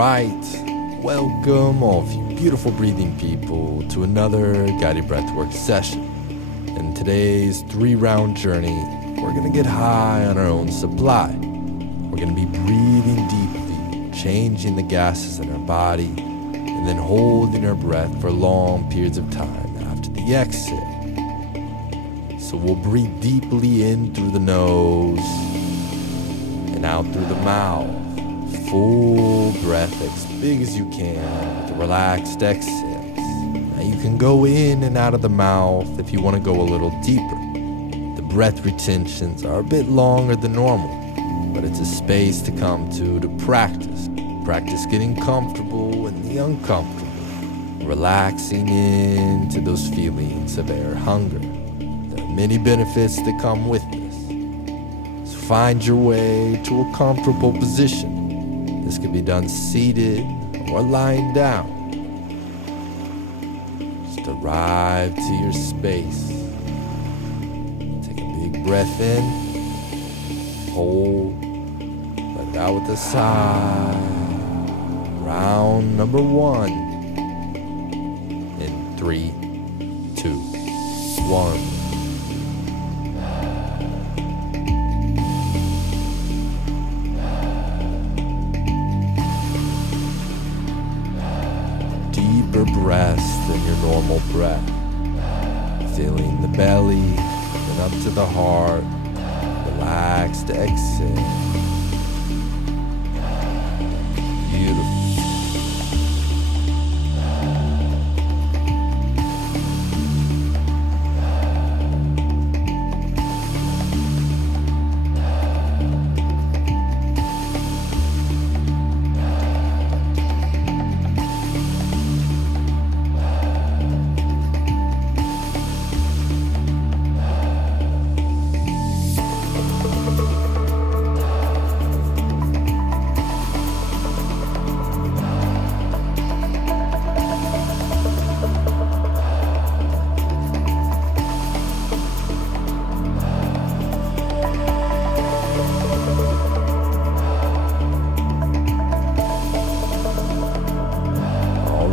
right, welcome all of you beautiful breathing people to another guided breathwork session. In today's 3-round journey, we're going to get high on our own supply. We're going to be breathing deeply, changing the gases in our body, and then holding our breath for long periods of time after the exhale. So we'll breathe deeply in through the nose and out through the mouth. Full breath as big as you can with relaxed exhales. Now you can go in and out of the mouth if you want to go a little deeper. The breath retentions are a bit longer than normal, but it's a space to come to practice. Practice getting comfortable in the uncomfortable, relaxing into those feelings of air hunger. There are many benefits that come with this. So find your way to a comfortable position. This can be done seated or lying down. Just arrive to your space. Take a big breath in, hold, let it out with a sigh. Round number 1 in 3, 2, 1. Deeper breaths than your normal breath. Filling the belly and up to the heart. Relaxed exhale. Beautiful.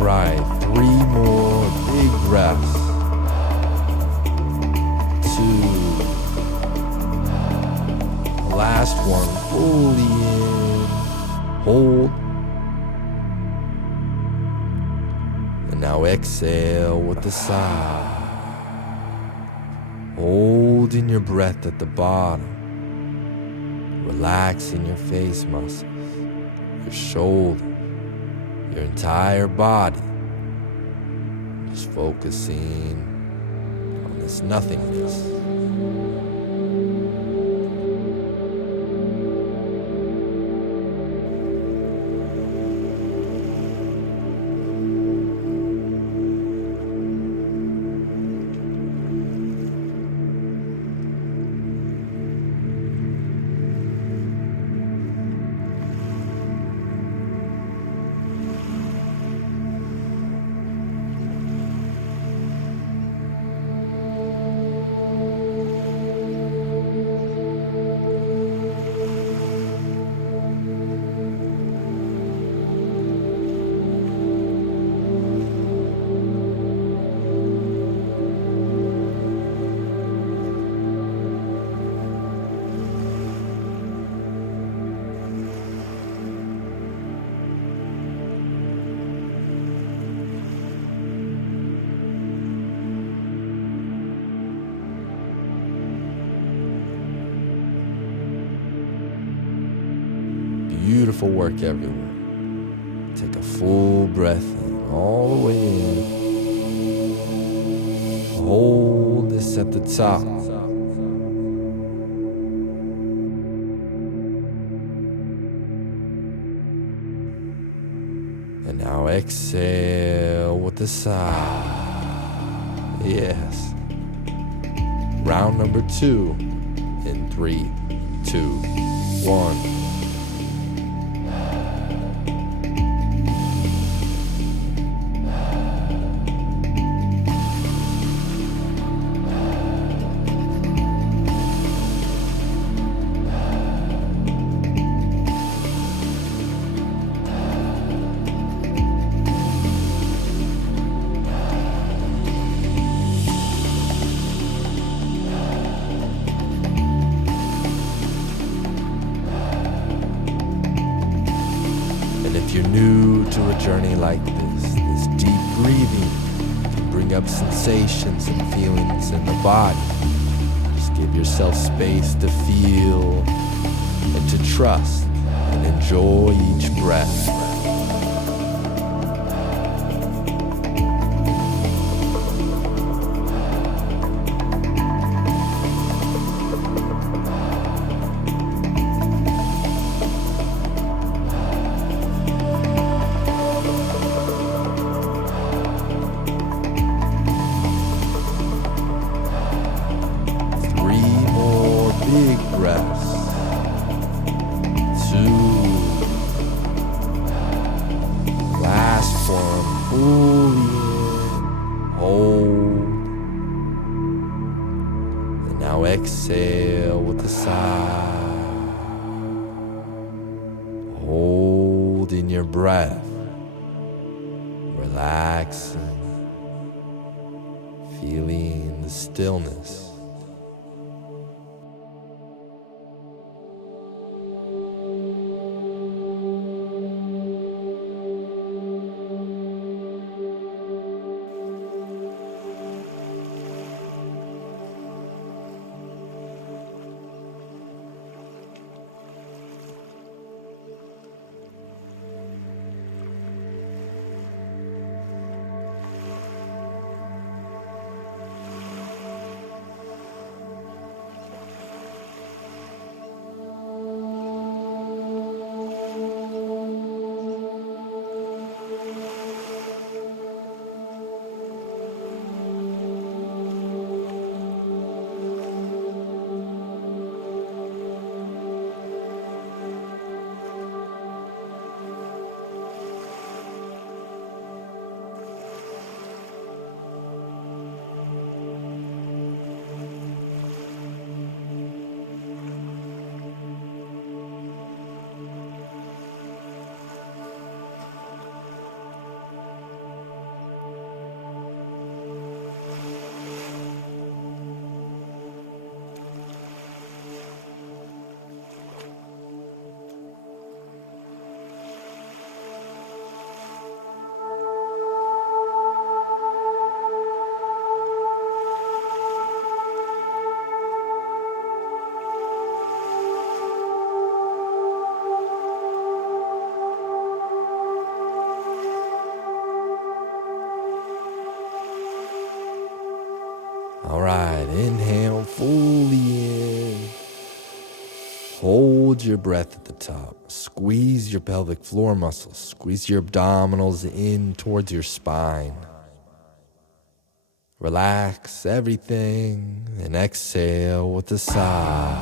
Right, 3 more big breaths. 2. Last one, fully in. Hold. And now exhale with a sigh. Holding your breath at the bottom. Relaxing your face muscles, your shoulder, your entire body, just focusing on this nothingness. Beautiful work, everyone. Take a full breath in, all the way in. Hold this at the top. And now exhale with a sigh. Yes. Round number 2 in 3, 2, 1. If you're new to a journey like this deep breathing can bring up sensations and feelings in the body. Just give yourself space to feel and to trust and enjoy each breath. Big breaths. 2. Last one. Fully in. Hold. And now exhale with a sigh. Holding your breath. Relaxing. Feeling the stillness. All right, inhale fully in. Hold your breath at the top. Squeeze your pelvic floor muscles. Squeeze your abdominals in towards your spine. Relax everything and exhale with a sigh.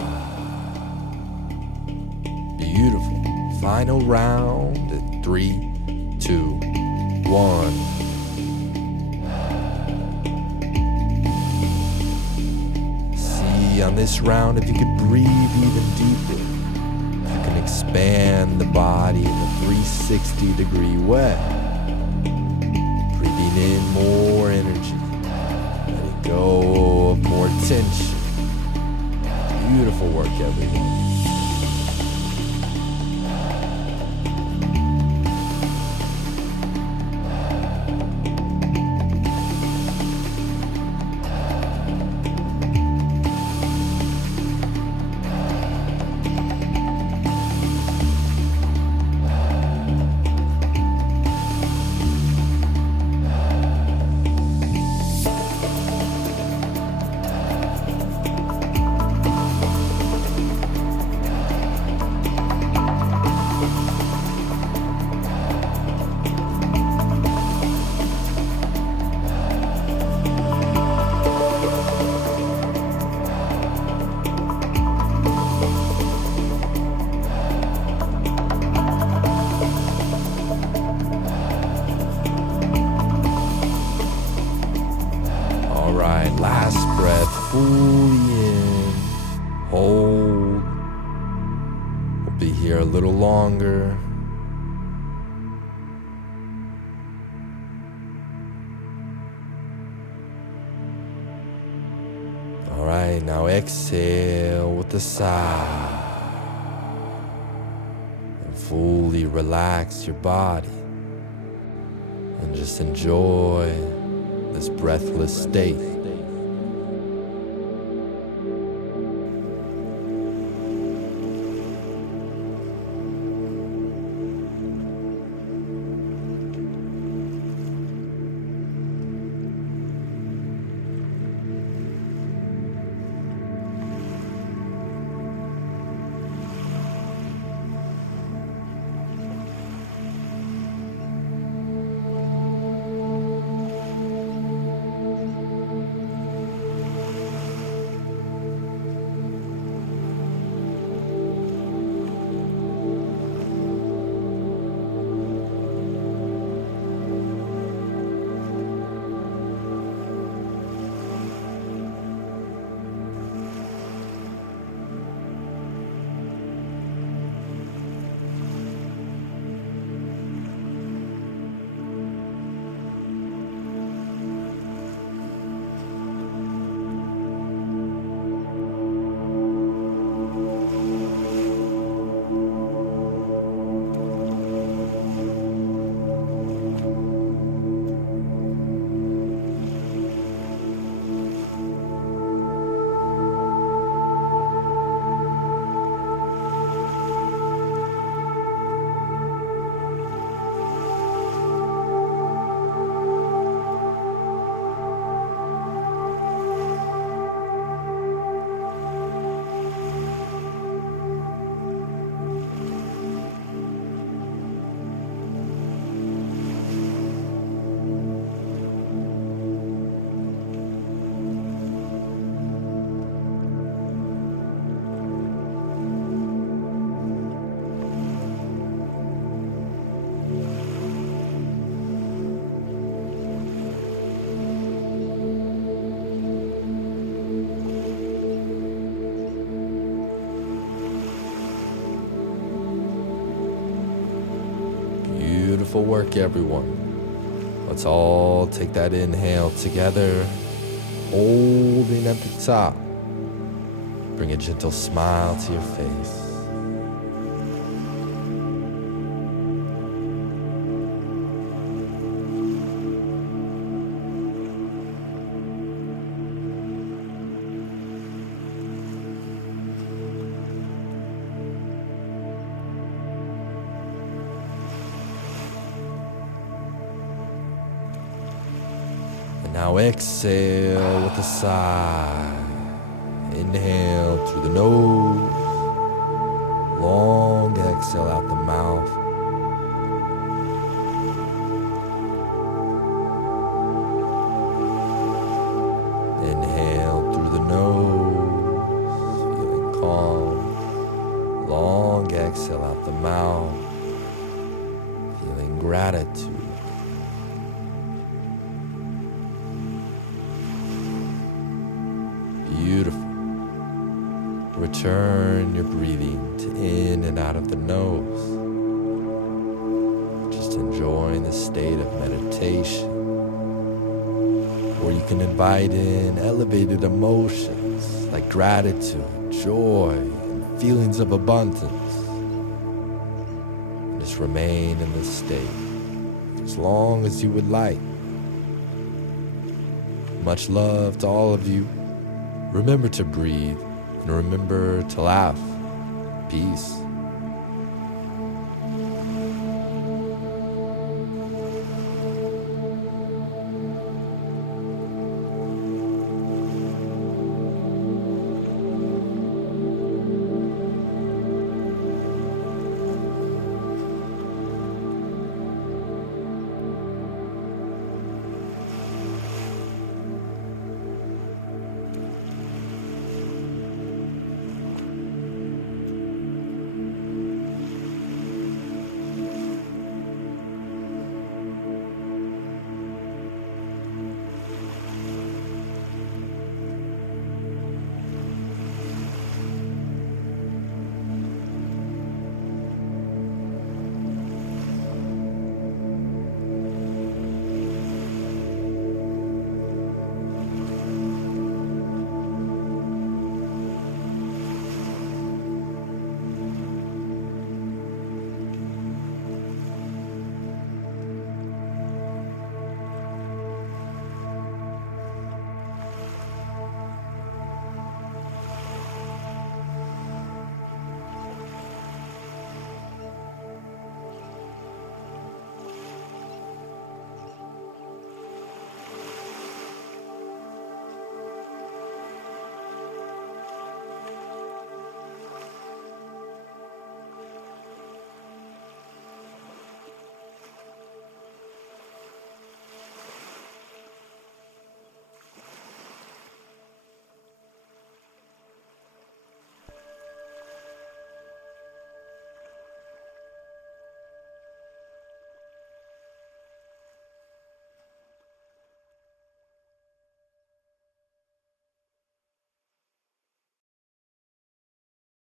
Beautiful. Final round at 3, 2, 1. On this round, if you could breathe even deeper, you can expand the body in a 360-degree way. Breathing in more energy, letting go of more tension. Beautiful work, everyone. Last breath, fully in, hold. We'll be here a little longer. All right, now exhale with a sigh. And fully relax your body and just enjoy this breathless state. Beautiful work, everyone. Let's all take that inhale together, holding at the top. Bring a gentle smile to your face. Now exhale with a sigh. Inhale through the nose. Long exhale out the mouth. Inhale through the nose, feeling calm. Long exhale out the mouth, feeling gratitude. Beautiful. Return your breathing to in and out of the nose. Just enjoying the state of meditation, where you can invite in elevated emotions like gratitude, joy, and feelings of abundance. And just remain in this state as long as you would like. Much love to all of you. Remember to breathe and remember to laugh. Peace.